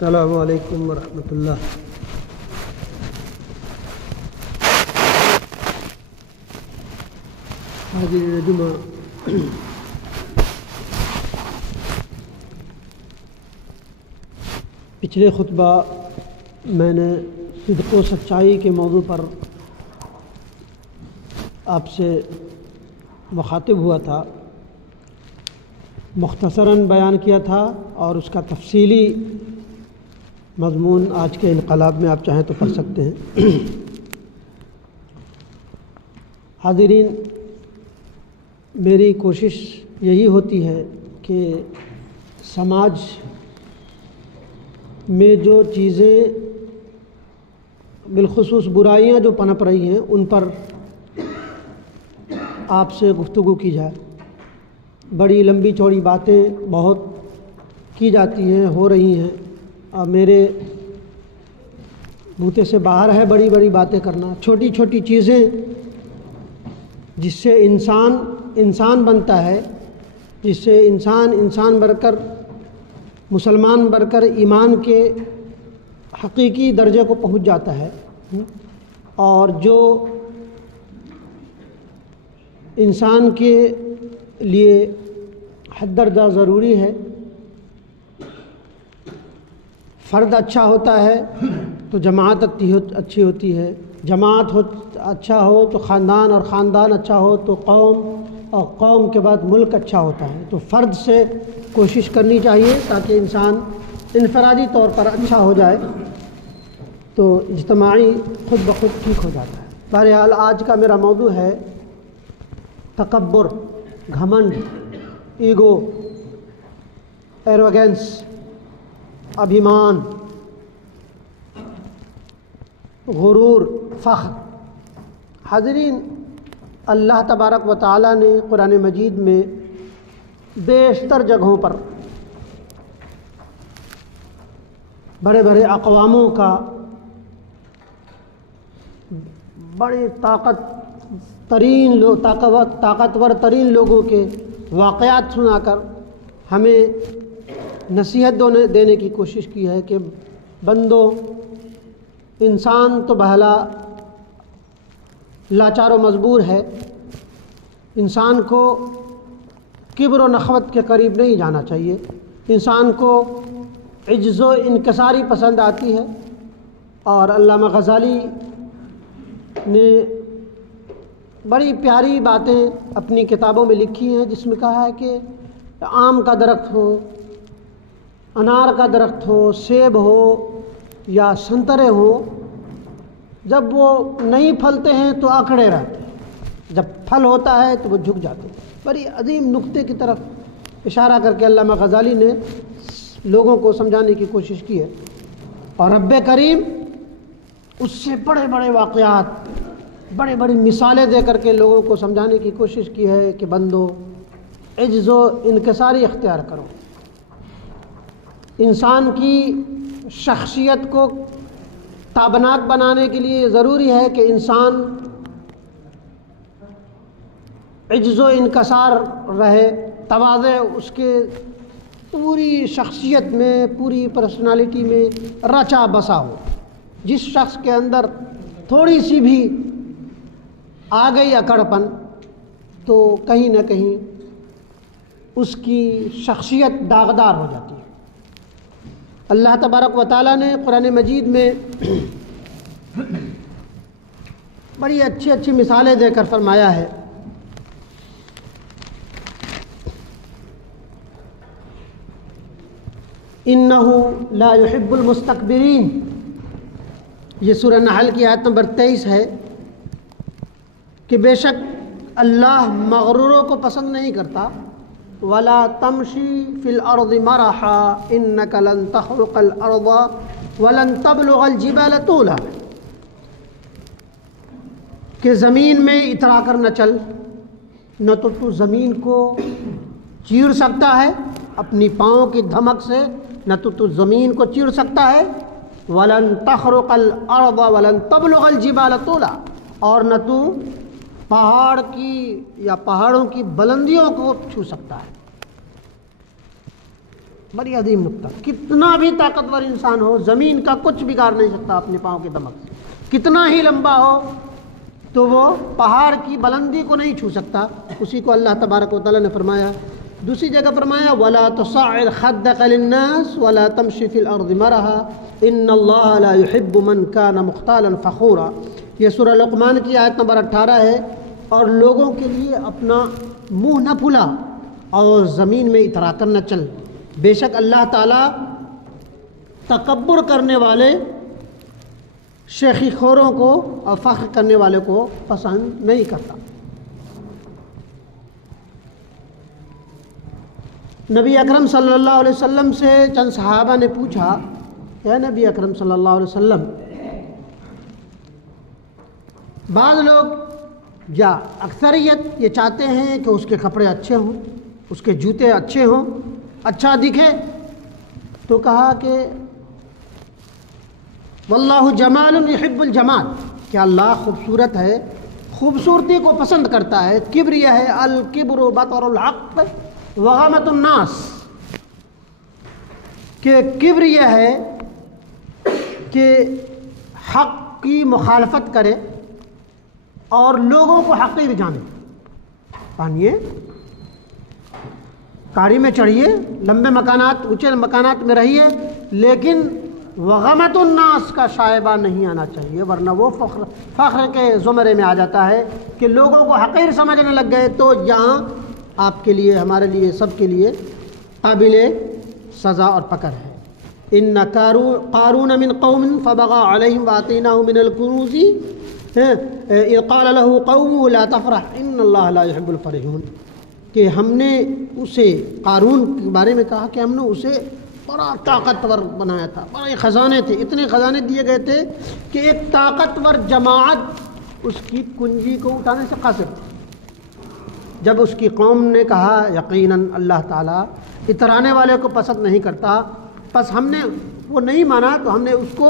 السلام علیکم ورحمۃ اللہ۔ حاضرین جمعہ، پچھلے خطبہ میں نے صدق و سچائی کے موضوع پر آپ سے مخاطب ہوا تھا، مختصراً بیان کیا تھا، اور اس کا تفصیلی مضمون آج کے انقلاب میں آپ چاہیں تو پڑھ سکتے ہیں۔ حاضرین، میری کوشش یہی ہوتی ہے کہ سماج میں جو چیزیں بالخصوص برائیاں جو پنپ رہی ہیں ان پر آپ سے گفتگو کی جائے۔ بڑی لمبی چوڑی باتیں بہت کی جاتی ہیں، ہو رہی ہیں، اور میرے بوتے سے باہر ہے بڑی بڑی باتیں کرنا۔ چھوٹی چھوٹی چیزیں جس سے انسان بنتا ہے، جس سے انسان بن کر، مسلمان بن کر ایمان کے حقیقی درجے کو پہنچ جاتا ہے، اور جو انسان کے لیے حد درجہ ضروری ہے۔ فرد اچھا ہوتا ہے تو جماعت اچھی ہوتی ہے، جماعت اچھا ہو تو خاندان، اور خاندان اچھا ہو تو قوم، اور قوم کے بعد ملک اچھا ہوتا ہے۔ تو فرد سے کوشش کرنی چاہیے تاکہ انسان انفرادی طور پر اچھا ہو جائے تو اجتماعی خود بخود ٹھیک ہو جاتا ہے۔ بہرحال آج کا میرا موضوع ہے تکبر، گھمنڈ، ایگو، ایروگینس، ابھیمان، غرور، فخر۔ حاضرین، اللہ تبارک و تعالیٰ نے قرآن مجید میں بیشتر جگہوں پر بڑے بڑے اقواموں کا، بڑے طاقتور ترین لوگوں کے واقعات سنا کر ہمیں نصیحت دینے کی کوشش کی ہے کہ بندو، انسان تو بہلا لاچار و مجبور ہے، انسان کو کبر و نخوت کے قریب نہیں جانا چاہیے، انسان کو عجز و انکساری پسند آتی ہے۔ اور علامہ غزالی نے بڑی پیاری باتیں اپنی کتابوں میں لکھی ہیں، جس میں کہا ہے کہ آم کا درخت ہو، انار کا درخت ہو، سیب ہو یا سنترے ہو، جب وہ نہیں پھلتے ہیں تو اکڑے رہتے ہیں، جب پھل ہوتا ہے تو وہ جھک جاتے ہیں۔ بڑی عظیم نقطے کی طرف اشارہ کر کے علامہ غزالی نے لوگوں کو سمجھانے کی کوشش کی ہے، اور رب کریم اس سے بڑے بڑے واقعات، بڑی بڑی مثالیں دے کر کے لوگوں کو سمجھانے کی کوشش کی ہے کہ بندو، عجز و انکساری اختیار کرو۔ انسان کی شخصیت کو تابناک بنانے کے لیے ضروری ہے کہ انسان عجز و انکسار رہے، تواضع اس کے پوری شخصیت میں، پوری پرسنالٹی میں رچا بسا ہو۔ جس شخص کے اندر تھوڑی سی بھی آ گئی اکڑپن تو کہیں نہ کہیں اس کی شخصیت داغدار ہو جاتی ہے۔ اللہ تبارک و تعالیٰ نے قرآن مجید میں بڑی اچھی اچھی مثالیں دے کر فرمایا ہے، اِنَّهُ لَا يُحِبُّ الْمُسْتَكْبِرِينَ۔ یہ سورہ نحل کی آیت نمبر 23 ہے کہ بے شک اللہ مغروروں کو پسند نہیں کرتا۔ وَلَا تَمْشِي فِي الْأَرْضِ مَرَحًا إِنَّكَ لَن تَخْرِقَ الْأَرْضَ وَلَن تَبْلُغَ الْجِبَالَ طُولًا، کہ زمین میں اترا کر نہ چل، نہ تو زمین کو چیر سکتا ہے اپنی پاؤں کی دھمک سے، نہ تو زمین کو چیر سکتا ہے، وَلَن تَخْرِقَ الْأَرْضَ وَلَن تَبْلُغَ الْجِبَالَ طُولًا، اور نہ تو پہاڑ کی یا پہاڑوں کی بلندیوں کو چھو سکتا ہے۔ بڑی عظیم نقطہ. کتنا بھی طاقتور انسان ہو زمین کا کچھ بگاڑ نہیں سکتا اپنے پاؤں کے دمک سے. کتنا ہی لمبا ہو تو وہ پہاڑ کی بلندی کو نہیں چھو سکتا. اسی کو اللہ تبارک و تعالیٰ نے فرمایا. دوسری جگہ فرمایا وَلَا تُصَعِّرْ خَدَّكَ لِلنَّاسِ وَلَا تَمْشِ فِي الْأَرْضِ مَرَحًا إِنَّ اللَّهَ لَا يُحِبُّ مَنْ كَانَ مُخْتَالًا فَخُورًا. یہ سورہ لقمان کی آیت نمبر 18 ہے. اور لوگوں کے لیے اپنا منہ نہ پھلا اور زمین میں اترا کر نہ چل. بے شک اللہ تعالیٰ تکبر کرنے والے شیخی خوروں کو اور فخر کرنے والے کو پسند نہیں کرتا. نبی اکرم صلی اللہ علیہ وسلم سے چند صحابہ نے پوچھا کہ نبی اکرم صلی اللہ علیہ وسلم، بعض لوگ یا اکثریت یہ چاہتے ہیں کہ اس کے کپڑے اچھے ہوں، اس کے جوتے اچھے ہوں، اچھا دکھے. تو کہا کہ واللہ جمال یحب الجمال، کہ اللہ خوبصورت ہے، خوبصورتی کو پسند کرتا ہے. کبر یہ ہے الکبر بطر الحق وغمت الناس، کہ کبر یہ ہے کہ حق کی مخالفت کرے اور لوگوں کو حقیر جانے. پانیے گاڑی میں چڑھیے، لمبے مکانات اونچے مکانات میں رہیے، لیکن وغمت الناس کا شائبہ نہیں آنا چاہیے، ورنہ وہ فخر کے زمرے میں آ جاتا ہے کہ لوگوں کو حقیر سمجھنے لگ گئے. تو یہاں آپ کے لیے، ہمارے لیے، سب کے لیے قابل سزا اور پکڑ ہے. ان قارون من قوم فبغى عليهم وآتيناه من الكنوز إذ قال له قومه لا تفرح ان الله لا يحب الفرحون. کہ ہم نے اسے، قارون کے بارے میں کہا کہ ہم نے اسے بڑا طاقتور بنایا تھا، بڑے خزانے تھے، اتنے خزانے دیے گئے تھے کہ ایک طاقتور جماعت اس کی کنجی کو اٹھانے سے قاصر تھی. جب اس کی قوم نے کہا یقیناً اللہ تعالیٰ اترانے والے کو پسند نہیں کرتا، بس ہم نے وہ نہیں مانا تو ہم نے اس کو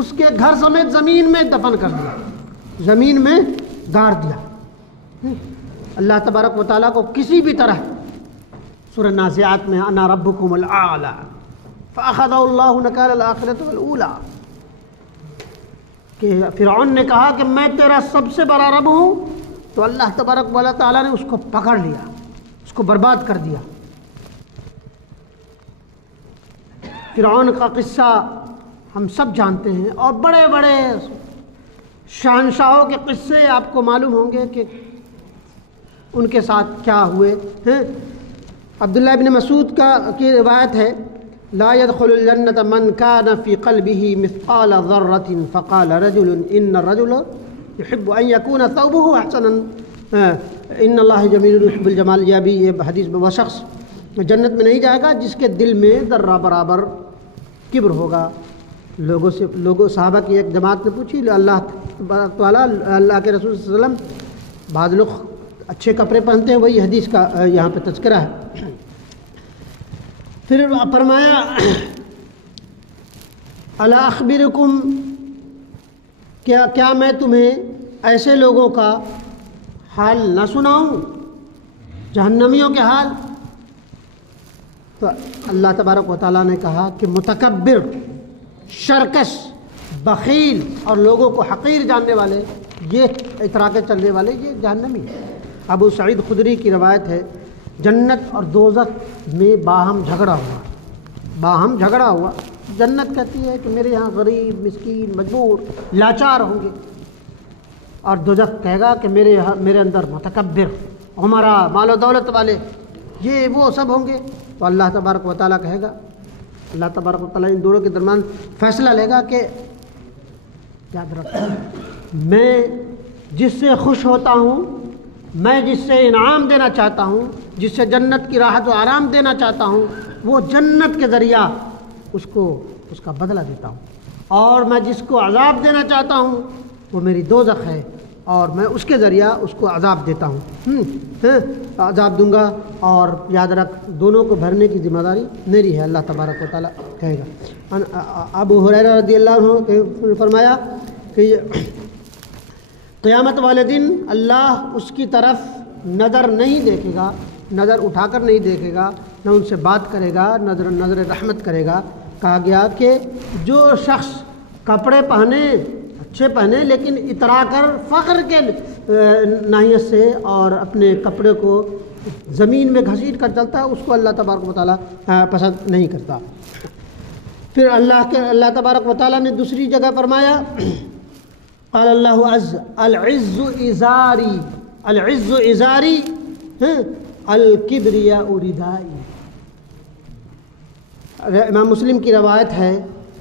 اس کے گھر سمیت زمین میں دفن کر دیا، زمین میں گاڑ دیا. اللہ تبارک و تعالیٰ کو کسی بھی طرح سورہ نازعات میں انا ربکم الاعلی فاخذہ اللہ نکال الآخرۃ والاولی، کہ فرعون نے کہا کہ میں تیرا سب سے بڑا رب ہوں، تو اللہ تبارک و تعالیٰ نے اس کو پکڑ لیا، اس کو برباد کر دیا. فرعون کا قصہ ہم سب جانتے ہیں، اور بڑے بڑے شہنشاہوں کے قصے آپ کو معلوم ہوں گے کہ ان کے ساتھ کیا ہوئے ہیں. عبداللہ ابن مسعود کی روایت ہے لا يدخل الجنة من كان في قلبه مثقال ذرة فقال رجل إن الرجل يحب أن يكون ثوبه حسنا إن الله جميل يحب الجمال. یہ حدیث میں وہ شخص جنت میں نہیں جائے گا جس کے دل میں ذرہ برابر کبر ہوگا. لوگوں صحابہ کی ایک جماعت نے پوچھی اللہ تعالیٰ، اللہ کے رسول صلی اللہ علیہ وسلم، بعض لوگ اچھے کپڑے پہنتے ہیں، وہی حدیث کا یہاں پہ تذکرہ ہے. پھر فرمایا الا اخبرکم، کیا میں تمہیں ایسے لوگوں کا حال نہ سناؤں، جہنمیوں کے حال. تو اللہ تبارک و تعالیٰ نے کہا کہ متکبر، شرکش، بخیل اور لوگوں کو حقیر جاننے والے، یہ اترا کے چلنے والے، یہ جہنمی ہے. ابو سعید خدری کی روایت ہے جنت اور دوزخ میں باہم جھگڑا ہوا. جنت کہتی ہے کہ میرے یہاں غریب، مسکین، مجبور، لاچار ہوں گے، اور دوزخ کہے گا کہ میرے اندر متکبر، عمرا، مال و دولت والے، یہ وہ سب ہوں گے. تو اللہ تبارک و تعالیٰ کہے گا، اللہ تبارک و تعالیٰ ان دونوں کے درمیان فیصلہ لے گا کہ یاد رکھو، میں جس سے خوش ہوتا ہوں، میں جس سے انعام دینا چاہتا ہوں، جس سے جنت کی راحت و آرام دینا چاہتا ہوں، وہ جنت کے ذریعہ اس کو اس کا بدلہ دیتا ہوں، اور میں جس کو عذاب دینا چاہتا ہوں وہ میری دوزخ ہے، اور میں اس کے ذریعہ اس کو عذاب دیتا ہوں، عذاب دوں گا. اور یاد رکھ دونوں کو بھرنے کی ذمہ داری میری ہے، اللہ تبارک و تعالیٰ کہے گا. ابو ہریرہ رضی اللہ عنہ نے فرمایا کہ قیامت والے دن اللہ اس کی طرف نظر نہیں دیکھے گا نظر اٹھا کر نہیں دیکھے گا، نہ ان سے بات کرے گا، نظر رحمت کرے گا۔ کہا گیا کہ جو شخص کپڑے پہنے اچھے پہنے لیکن اترا کر فخر کے ناحیت سے اور اپنے کپڑے کو زمین میں گھسیٹ کر چلتا ہے، اس کو اللہ تبارک و تعالیٰ پسند نہیں کرتا۔ پھر اللہ تبارک و تعالیٰ نے دوسری جگہ فرمایا، قال اللہ عز العز ازاری العز ازاری الکبریاء ردائی۔ امام مسلم کی روایت ہے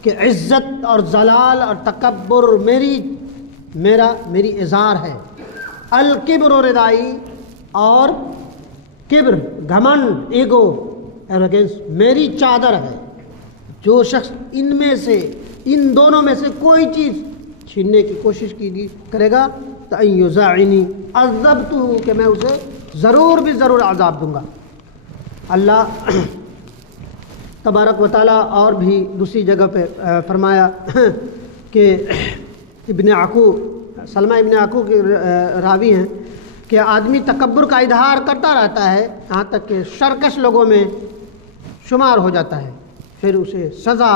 کہ عزت اور جلال اور تکبر میری ازار ہے، الکبر ردائی، اور کبر گھمنڈ ایگو ایروگینس میری چادر ہے۔ جو شخص ان دونوں میں سے کوئی چیز چھیننے کی کوشش کرے گا تو ان یزاعنی عذبتہ، کہ میں اسے ضرور عذاب دوں گا۔ اللہ تبارک و تعالیٰ اور بھی دوسری جگہ پہ فرمایا کہ سلمہ ابن عقو کے راوی ہیں کہ آدمی تکبر کا اظہار کرتا رہتا ہے یہاں تک کہ سرکش لوگوں میں شمار ہو جاتا ہے، پھر اسے سزا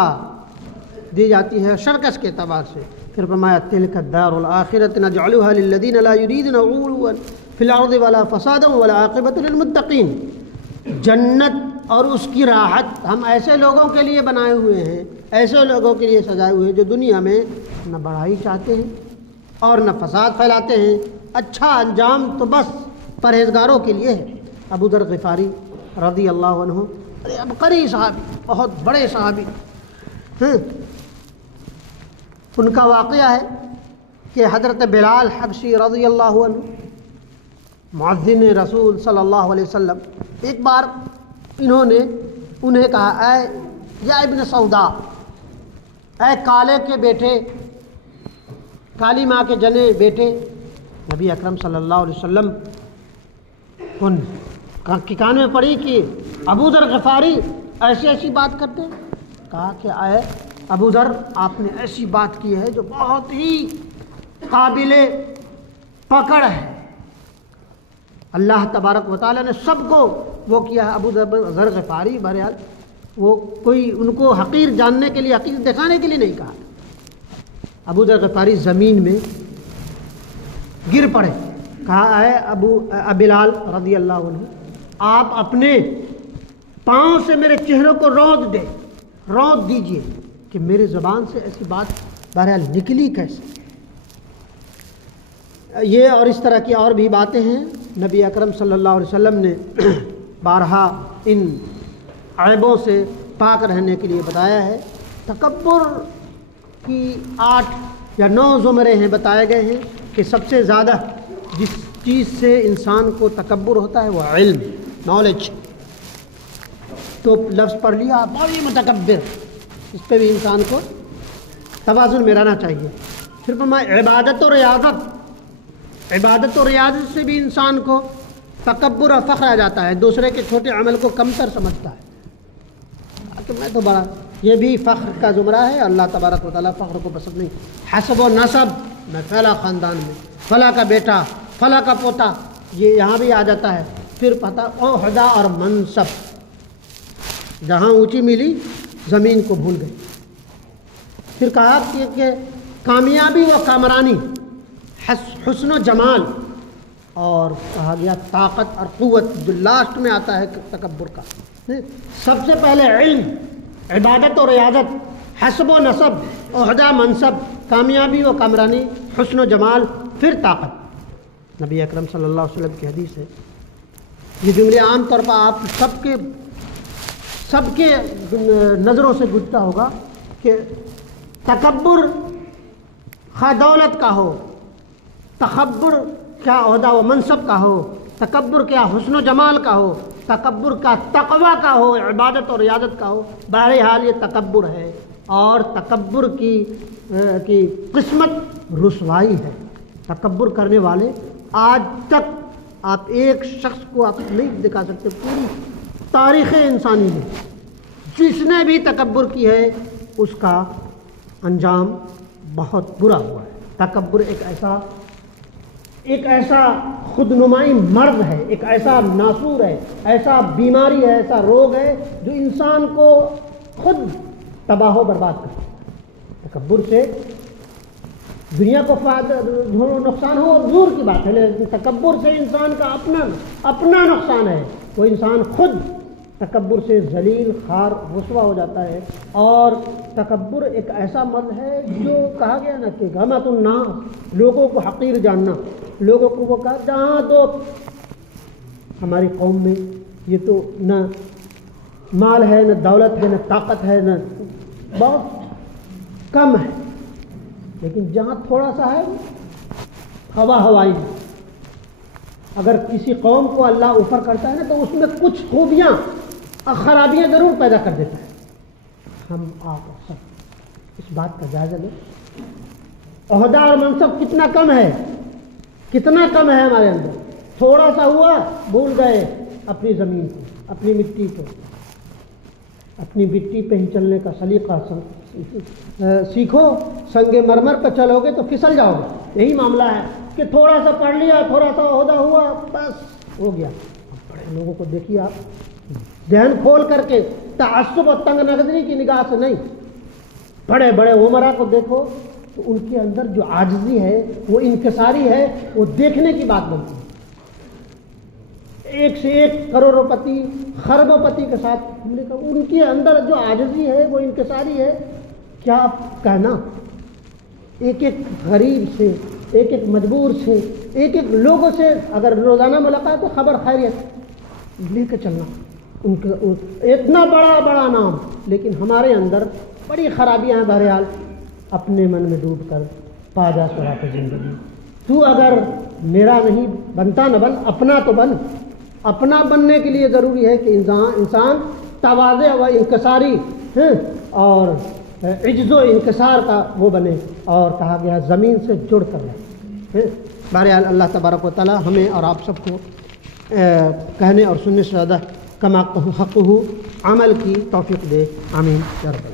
دی جاتی ہے سرکش کے اعتبار سے۔ پھر فرمایا تلک الدار الآخرۃ نجعلها للذین لا یریدون علوا فی الارض ولا فسادا والعاقبۃ للمتقین۔ جنت اور اس کی راحت ہم ایسے لوگوں کے لیے بنائے ہوئے ہیں، ایسے لوگوں کے لیے سجائے ہوئے ہیں جو دنیا میں نہ بڑائی چاہتے ہیں اور نہ فساد پھیلاتے ہیں، اچھا انجام تو بس پرہیزگاروں کے لیے ہے۔ ابو ذر غفاری رضی اللہ عنہ عبقری صحابی، بہت بڑے صحابی، ان کا واقعہ ہے کہ حضرت بلال حبشی رضی اللہ عنہ مؤذن رسول صلی اللہ علیہ وسلم، ایک بار انہیں کہا، اے یا ابن سودا، اے کالے کے بیٹے، کالی ماں کے جنے بیٹے۔ نبی اکرم صلی اللہ علیہ وسلم ان کی کان میں پڑی کہ ابو ذر غفاری ایسی بات کرتے ہیں۔ کہا کہ اے ابو ذر، آپ نے ایسی بات کی ہے جو بہت ہی قابل پکڑ ہے۔ اللہ تبارک و تعالیٰ نے سب کو وہ کیا ہے۔ ابو ذر غفاری بہرحال وہ کوئی ان کو حقیر جاننے کے لیے، حقیر دکھانے کے لیے نہیں کہا۔ ابو ذر غفاری زمین میں گر پڑے، کہا اے ابو بلال رضی اللہ عنہ، آپ اپنے پاؤں سے میرے چہرے کو رونت دیجئے کہ میرے زبان سے ایسی بات بہرحال نکلی کیسے۔ یہ اور اس طرح کی اور بھی باتیں ہیں۔ نبی اکرم صلی اللہ علیہ وسلم نے بارہا ان عیبوں سے پاک رہنے کے لیے بتایا ہے۔ تکبر کی 8 یا 9 زمرے ہیں بتائے گئے ہیں کہ سب سے زیادہ جس چیز سے انسان کو تکبر ہوتا ہے وہ علم، نالج۔ تو لفظ پڑھ لیا بڑی متکبر، اس پہ بھی انسان کو توازن میں رہنا چاہیے۔ پھر فرمایا عبادت و ریاضت سے بھی انسان کو تکبر اور فخر آ جاتا ہے، دوسرے کے چھوٹے عمل کو کمتر سمجھتا ہے کہ میں تو بڑا۔ یہ بھی فخر کا زمرہ ہے، اللہ تبارک و تعالیٰ فخر کو پسند نہیں۔ حسب و نسب، میں فلاں خاندان میں، فلاں کا بیٹا، فلاں کا پوتا، یہ یہاں بھی آ جاتا ہے۔ پھر پتہ عہدہ اور منصب، جہاں اونچی ملی زمین کو بھول گئی۔ پھر کہا کہ کامیابی و کامرانی، حسن و جمال، اور کہا گیا طاقت اور قوت، جو لاسٹ میں آتا ہے تکبر کا۔ سب سے پہلے علم، عبادت و ریاضت، حسب و نسب، عہدہ منصب، کامیابی و کامرانی، حسن و جمال، پھر طاقت۔ نبی اکرم صلی اللہ علیہ وسلم کی حدیث ہے۔ یہ جملے عام طور پر آپ سب کے نظروں سے گزرتا ہوگا کہ تکبر خواہ دولت کا ہو، تکبر کیا عہدہ و منصب کا ہو، تکبر کیا حسن و جمال کا ہو، تکبر کا تقوی کا ہو، عبادت اور ریاضت کا ہو، بہرحال یہ تکبر ہے۔ اور تکبر کی قسمت رسوائی ہے۔ تکبر کرنے والے آج تک آپ ایک شخص کو آپ نہیں دکھا سکتے، پوری تاریخ انسانی میں جس نے بھی تکبر کی ہے اس کا انجام بہت برا ہوا ہے۔ تکبر ایک ایسا ایک ایسا خود نمائی مرض ہے، ایک ایسا ناسور ہے، ایسا بیماری ہے، ایسا روگ ہے جو انسان کو خود تباہ و برباد کرتا ہے۔ تکبر سے دنیا کو فائدہ نقصان ہو اور دور کی بات ہے، لیکن تکبر سے انسان کا اپنا نقصان ہے۔ وہ انسان خود تکبر سے ذلیل، خوار، رسوا ہو جاتا ہے۔ اور تکبر ایک ایسا مرض ہے جو کہا گیا نا کہ غمت الناس، لوگوں کو حقیر جاننا، لوگوں کو وہ کہا جہاں تو ہماری قوم میں یہ تو نہ مال ہے، نہ دولت ہے، نہ طاقت ہے، نہ بہت کم ہے، لیکن جہاں تھوڑا سا ہے ہوائی میں، اگر کسی قوم کو اللہ اوپر کرتا ہے نا تو اس میں کچھ خوبیاں اور خرابیاں ضرور پیدا کر دیتا ہے۔ ہم آپ سب اس بات کا جائزہ لیں، عہدہ اور منصب کتنا کم ہے ہمارے اندر، تھوڑا سا ہوا بھول گئے اپنی زمین کو، اپنی مٹی کو، اپنی مٹی پہ ہی چلنے کا سلیقہ سیکھو، سنگ مرمر پہ چلو گے تو پھسل جاؤ گے۔ یہی معاملہ ہے کہ تھوڑا سا پڑھ لیا، تھوڑا سا عہدہ ہوا، بس ہو گیا۔ اب بڑے لوگوں کو دیکھیے آپ، ذہن کھول کر کے، تعصب اور تنگ نظری کی نگاہ سے نہیں، بڑے بڑے عمرا کو دیکھو تو ان کے اندر جو عاجزی ہے، وہ انکساری ہے، وہ دیکھنے کی بات بنتی ہے۔ ایک سے ایک کروڑوں پتی، خربوں پتی کے ساتھ ان کے اندر جو عاجزی ہے، وہ انکساری ہے، کیا کہنا۔ ایک ایک غریب سے، ایک ایک مجبور سے، ایک ایک لوگوں سے اگر روزانہ ملاقات ہو، خبر خیریت لے کے چلنا، ان کا اتنا بڑا نام، لیکن ہمارے اندر بڑی خرابیاں ہیں۔ بہرحال اپنے من میں ڈوب کر پا جا صراط زندگی۔ تو اگر میرا نہیں بنتا نہ بن، اپنا تو بن۔ اپنا بننے کے لیے ضروری ہے کہ انسان تواضع و انکساری اور عجز و انکسار کا وہ بنے، اور کہا گیا زمین سے جڑ کر رہے۔ بہرحال اللہ تبارک و تعالی ہمیں اور آپ سب کو کہنے اور سننے سے زیادہ کما حقہ عمل کی توفیق دے، آمین یا رب۔